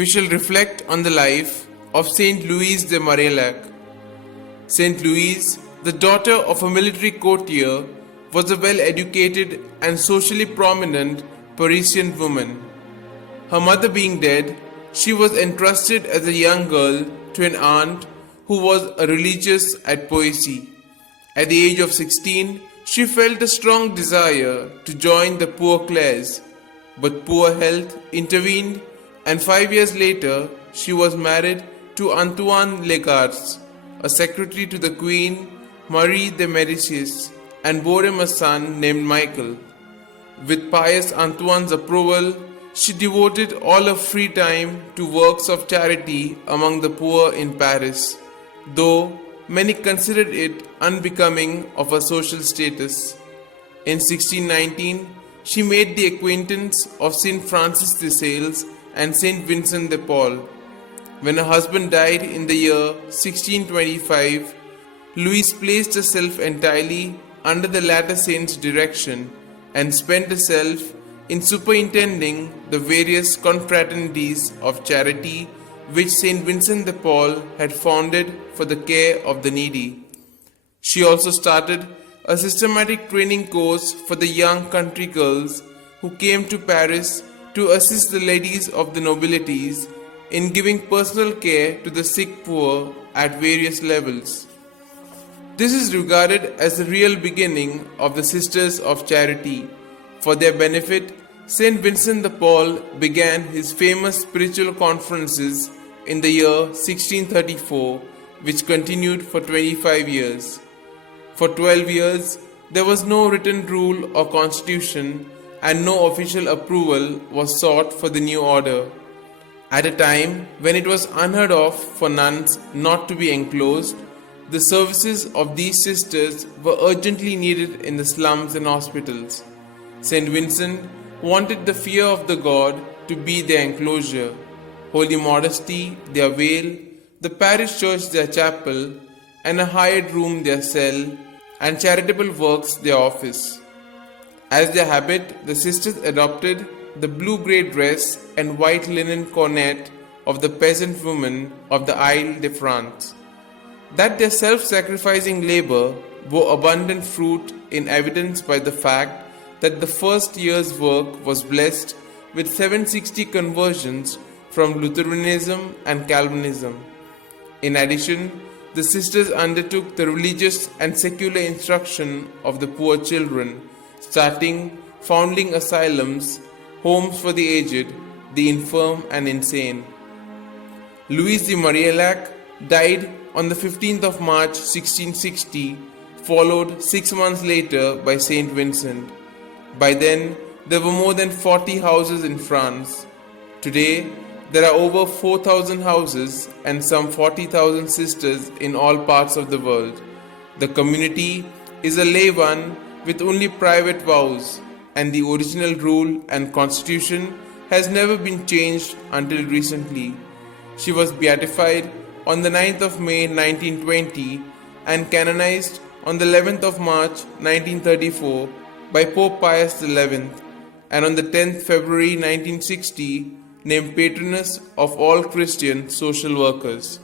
we shall reflect on the life of St Louise De Marillac. St Louise, the daughter of a military courtier, was a well-educated and socially prominent Parisian woman. Her mother being dead, she was entrusted as a young girl to an aunt who was a religious at Poissy. At the age of 16, she felt a strong desire to join the poor class, but poor health intervened, and 5 years later she was married to Antoine Legarce, a secretary to the Queen Marie de Médicis, and bore him a son named Michael. With pious Antoine's approval, she devoted all her free time to works of charity among the poor in Paris, though many considered it unbecoming of her social status. In 1619, she made the acquaintance of St Francis de Sales and St Vincent de Paul. When her husband died in the year 1625, Louise placed herself entirely under the latter saint's direction and spent herself in superintending the various confraternities of charity which St Vincent de Paul had founded for the care of the needy. She also started a systematic training course for the young country girls who came to Paris to assist the ladies of the nobilities in giving personal care to the sick poor at various levels. This is regarded as the real beginning of the Sisters of Charity. For their benefit, St. Vincent de Paul began his famous spiritual conferences in the year 1634, which continued for 25 years. For 12 years, there was no written rule or constitution, and no official approval was sought for the new order. At a time when it was unheard of for nuns not to be enclosed, the services of these sisters were urgently needed in the slums and hospitals. St. Vincent wanted the fear of the God to be their enclosure, holy modesty their veil, the parish church their chapel, and a hired room their cell, and charitable works their office. As their habit, the sisters adopted the blue-grey dress and white linen cornet of the peasant women of the Isle de France. That their self-sacrificing labor bore abundant fruit is evidenced by the fact that the first year's work was blessed with 760 conversions from Lutheranism and Calvinism. In addition, the sisters undertook the religious and secular instruction of the poor children, founding asylums, homes for the aged, the infirm and insane. Louise de Marillac died on the 15th of March 1660, followed 6 months later by St. Vincent. By then, there were more than 40 houses in France. Today, there are over 4,000 houses and some 40,000 sisters in all parts of the world. The community is a lay one with only private vows, and the original rule and constitution has never been changed until recently. She was beatified on the 9th of May 1920 and canonized on the 11th of March 1934 by Pope Pius XI, and on the 10th February 1960 named patroness of all Christian social workers.